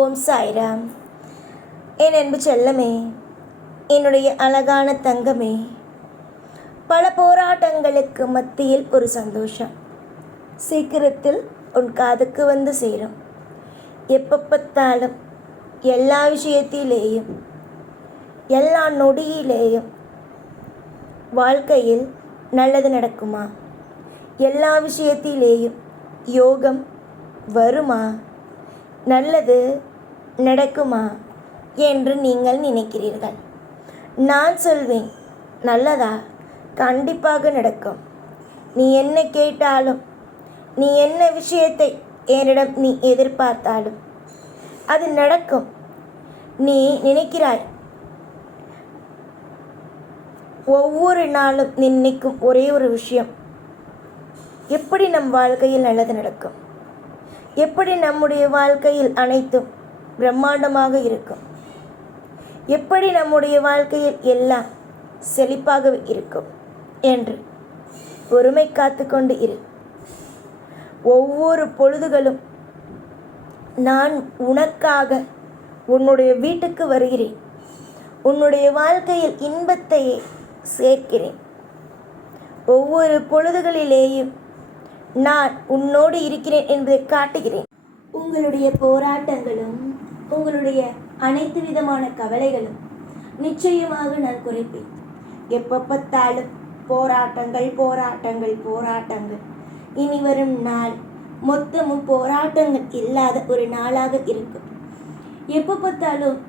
ஓம் சாய்ராம். என் அன்பு செல்லமே, என்னுடைய அழகான தங்கமே, பல போராட்டங்களுக்கு மத்தியில் ஒரு சந்தோஷம் சீக்கிரத்தில் உன் காதுக்கு வந்து சேரும். எப்போ பார்த்தாலும் எல்லா விஷயத்திலேயும் எல்லா நொடியிலேயும் வாழ்க்கையில் நல்லது நடக்குமா? எல்லா விஷயத்திலேயும் யோகம் வருமா? நல்லது நடக்குமா என்று நீங்கள் நினைக்கிறீர்கள். நான் சொல்வேன், நல்லதா? கண்டிப்பாக நடக்கும். நீ என்ன கேட்டாலும், நீ என்ன விஷயத்தை என்னிடம் நீ எதிர்பார்த்தாலும் அது நடக்கும். நீ நினைக்கிறாய், ஒவ்வொரு நாளும் நீ நினைக்கும் ஒரே ஒரு விஷயம், எப்படி நம் வாழ்க்கையில் நல்லது நடக்கும், எப்படி நம்முடைய வாழ்க்கையில் அனைத்தும் பிரம்மாண்டமாக இருக்கும், எப்படி நம்முடைய வாழ்க்கையில் எல்லாம் செழிப்பாக இருக்கும் என்று பொறுமை காத்து கொண்டு இரு. ஒவ்வொரு பொழுதுகளும் நான் உனக்காக உன்னுடைய வீட்டுக்கு வருகிறேன். உன்னுடைய வாழ்க்கையில் இன்பத்தையே சேர்க்கிறேன். ஒவ்வொரு பொழுதுகளிலேயும் நான் உன்னோடு இருக்கிறேன் என்பதை காட்டுகிறேன். உங்களுடைய போராட்டங்களும் உங்களுடைய அனைத்து விதமான கவலைகளும் நிச்சயமாக நான் குறைப்பேன். எப்போ பார்த்தாலும் போராட்டங்கள் போராட்டங்கள் போராட்டங்கள். இனி வரும் நாள் மொத்தமும் போராட்டங்கள் இல்லாத ஒரு நாளாக இருக்கும். எப்போ பார்த்தாலும்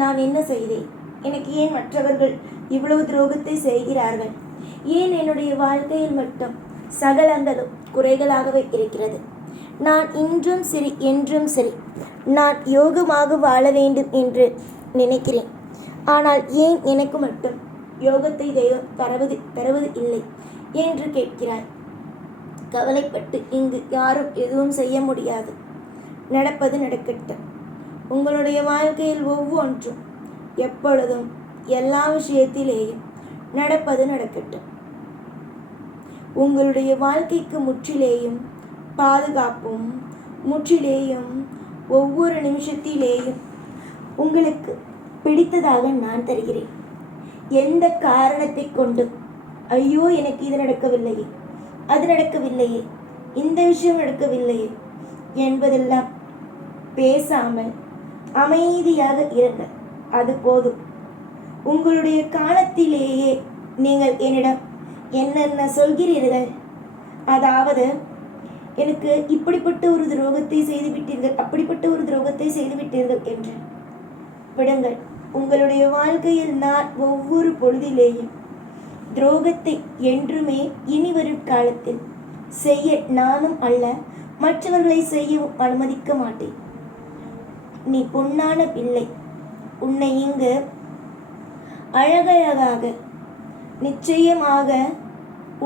நான் என்ன செய்தேன், எனக்கு ஏன் மற்றவர்கள் இவ்வளவு துரோகத்தை செய்கிறார்கள், ஏன் என்னுடைய வாழ்க்கையில் மட்டும் சகலங்களும் குறைகளாகவே இருக்கிறது, நான் இன்றும் சரி என்றும் சரி நான் யோகமாக வாழ வேண்டும் என்று நினைக்கிறேன். ஆனால் ஏன் எனக்கு மட்டும் யோகத்தை தெய்வம் தருவது இல்லை என்று கேட்கிறாய். கவலைப்பட்டு இங்கு யாரும் எதுவும் செய்ய முடியாது. நடப்பது நடக்கட்டும். உங்களுடைய வாழ்க்கையில் ஒவ்வொன்றும் எப்பொழுதும் எல்லா விஷயத்திலேயும் நடப்பது நடக்கட்டும். உங்களுடைய வாழ்க்கைக்கு முற்றிலேயும் பாதுகாப்பும் முற்றிலேயும் ஒவ்வொரு நிமிஷத்திலேயும் உங்களுக்கு பிடித்ததாக நான் தருகிறேன். எந்த காரணத்தை கொண்டும் ஐயோ எனக்கு இது நடக்கவில்லையே, அது நடக்கவில்லையே, இந்த விஷயம் நடக்கவில்லையே என்பதெல்லாம் பேசாமல் அமைதியாக இருங்கள். அது போதும். உங்களுடைய காலத்திலேயே நீங்கள் என்னிடம் என்னென்ன சொல்கிறீர்கள், அதாவது எனக்கு இப்படிப்பட்ட ஒரு துரோகத்தை செய்துவிட்டீர்கள், அப்படிப்பட்ட ஒரு துரோகத்தை செய்துவிட்டீர்கள் என்று விடுங்கள். உங்களுடைய வாழ்க்கையில் நான் ஒவ்வொரு பொழுதிலேயும் துரோகத்தை என்றுமே இனி வரும் காலத்தில் செய்ய நானும் அல்ல, மற்றவர்களை செய்யவும் அனுமதிக்க மாட்டேன். நீ பொன்னான பிள்ளை. உன்னை இங்கு அழகழகாக நிச்சயமாக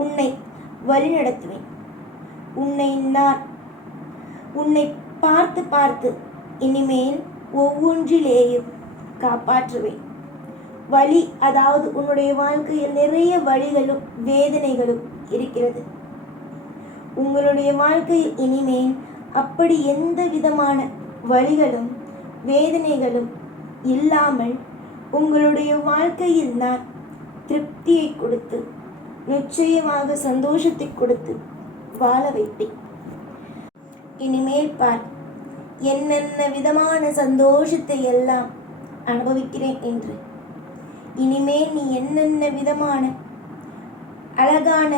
உன்னை வழிநடத்துவேன். உன்னை பார்த்து பார்த்து இனிமேல் ஒவ்வொன்றிலேயும் காப்பாற்றுவேன். வலி, அதாவது உன்னுடைய வாழ்க்கையில் நிறைய வழிகளும் வேதனைகளும் இருக்கிறது. உங்களுடைய வாழ்க்கையில் இனிமேல் அப்படி எந்த விதமான வழிகளும் வேதனைகளும் இல்லாமல் உங்களுடைய வாழ்க்கையில் நான் திருப்தியை கொடுத்து நிச்சயமாக சந்தோஷத்தை கொடுத்து வாழ வைப்பேன். இனிமேல் பார், என்னென்ன விதமான சந்தோஷத்தை எல்லாம் அனுபவிக்கிறேன் என்று. இனிமேல் நீ என்னென்ன விதமான அழகான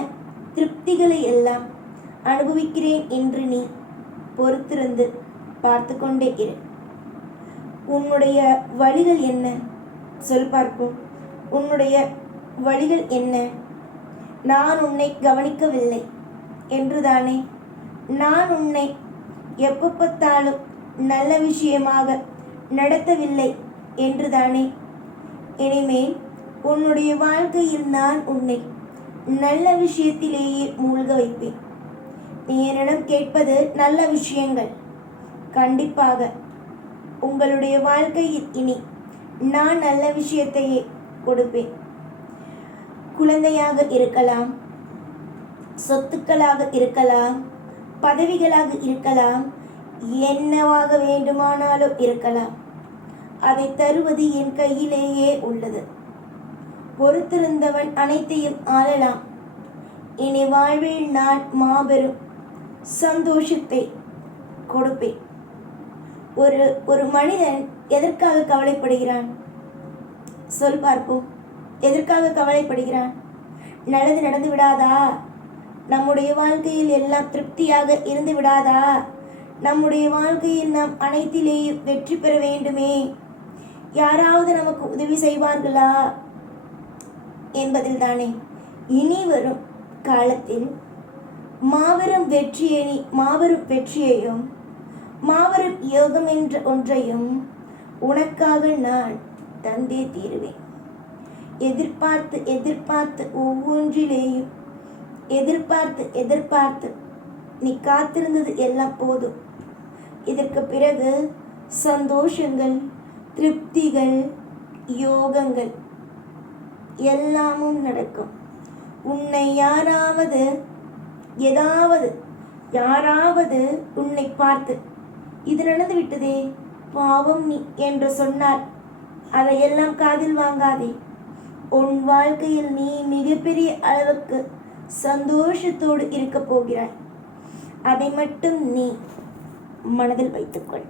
திருப்திகளை எல்லாம் அனுபவிக்கிறேன் என்று நீ பொறுத்திருந்து பார்த்து கொண்டே இரு. உன்னுடைய வழிகள் என்ன சொல் பார்ப்போம். உன்னுடைய வழிகள் என்ன? நான் உன்னை கவனிக்கவில்லை என்றுதானே? நான் உன்னை எப்போ பார்த்தாலும் நல்ல விஷயமாக நடத்தவில்லை என்றுதானே? இனிமேல் உன்னுடைய வாழ்க்கையில் நான் உன்னை நல்ல விஷயத்திலேயே மூழ்க வைப்பேன். நீ என்னிடம் கேட்பது நல்ல விஷயங்கள். கண்டிப்பாக உங்களுடைய வாழ்க்கையில் இனி நான் நல்ல விஷயத்தையே கொடுப்பேன். குழந்தையாக இருக்கலாம், சொத்துக்களாக இருக்கலாம், பதவிகளாக இருக்கலாம், என்னவாக வேண்டுமானாலும் இருக்கலாம். அதை தருவது என் கையிலேயே உள்ளது. பொறுத்திருந்தவன் அனைத்தையும் ஆளலாம். இனி வாழ்வில் நான் மாபெரும் சந்தோஷத்தை கொடுப்பேன். ஒரு மனிதன் எதற்காக கவலைப்படுகிறான்? சொல் பார்ப்போம். எதற்காக கவலைப்படுகிறான்? நல்லது நடந்து விடாதா? நம்முடைய வாழ்க்கையில் எல்லாம் திருப்தியாக இருந்து விடாதா? நம்முடைய வாழ்க்கையில் நாம் அனைத்திலேயும் வெற்றி பெற வேண்டுமே, யாராவது நமக்கு உதவி செய்வார்களா என்பதில் தானே. இனி வரும் காலத்தில் மாபெரும் வெற்றியையும் மாபெரும் யோகம் என்ற ஒன்றையும் உனக்காக நான் தந்தே தீருவேன். எதிர்பார்த்து எதிர்பார்த்து ஒவ்வொன்றிலேயும் எதிர்பார்த்து நீ காத்திருந்தது எல்லாம் போதும். இதற்கு பிறகு சந்தோஷங்கள், திருப்திகள், யோகங்கள் எல்லாமும் நடக்கும். உன்னை யாராவது உன்னை பார்த்து இது நடந்து விட்டதே, பாவம் நீ என்று சொன்னார். அதையெல்லாம் காதில் வாங்காதே. உன் வாழ்க்கையில் நீ மிகப்பெரிய அளவுக்கு சந்தோஷத்தோடு இருக்க போகிறாய். அதை மட்டும் நீ மனதில் வைத்துக்கொள்.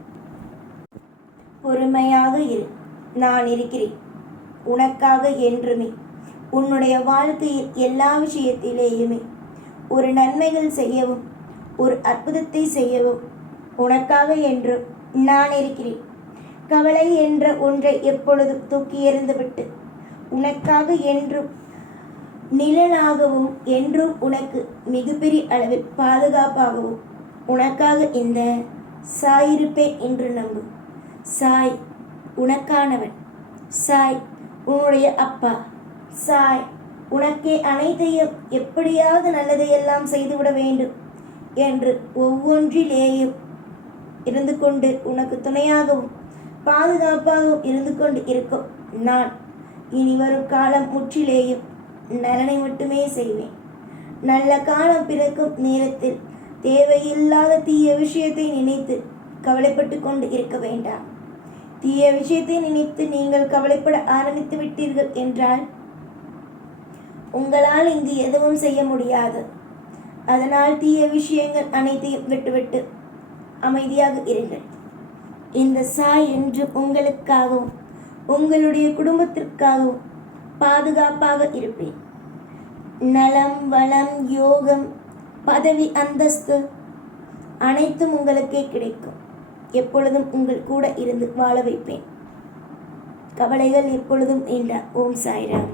பொறுமையாக இரு. நான் இருக்கிறேன் உனக்காக என்றுமே. உன்னுடைய வாழ்க்கையில் எல்லா விஷயத்திலேயுமே ஒரு நன்மைகள் செய்யவும், ஒரு அற்புதத்தை செய்யவும் உனக்காக என்றும் நான் இருக்கிறேன். கவலை என்ற ஒன்றை எப்பொழுதும் தூக்கி எறிந்துவிட்டு உனக்காக என்றும் நிழலாகவும் என்றும் உனக்கு மிகப்பெரிய அளவில் பாதுகாப்பாகவும் உனக்காக இந்த சாய் இருப்பேன் என்று நம்பு. சாய் உனக்கானவன். சாய் உன்னுடைய அப்பா. சாய் உனக்கே அனைத்தையும் எப்படியாவது நல்லதையெல்லாம் செய்துவிட வேண்டும் என்று ஒவ்வொன்றிலேயும் இருந்து கொண்டு உனக்கு துணையாகவும் பாதுகாப்பாகவும் இருந்து கொண்டு இருக்கும் நான் இனி வரும் காலம் முற்றிலேயும் நலனை மட்டுமே செய்வேன். நல்ல காலம் பிறக்கும் நேரத்தில் தேவையில்லாத தீய விஷயத்தை நினைத்து கவலைப்பட்டு கொண்டு இருக்க வேண்டாம். தீய விஷயத்தை நினைத்து நீங்கள் கவலைப்பட ஆரம்பித்து விட்டீர்கள் என்றால் உங்களால் இங்கு எதுவும் செய்ய முடியாது. அதனால் தீய விஷயங்கள் அனைத்தையும் விட்டுவிட்டு அமைதியாக இருங்கள். இந்த சாய் என்று உங்களுக்காகவும் உங்களுடைய குடும்பத்திற்காகவும் பாதுகாப்பாக இருப்பேன். நலம், வளம், யோகம், பதவி, அந்தஸ்து அனைத்தும் உங்களுக்கே கிடைக்கும். எப்பொழுதும் உங்கள் கூட இருந்து வாழ வைப்பேன். கவலைகள் எப்பொழுதும் வேண்டாம். ஓம் சாய்ராம்.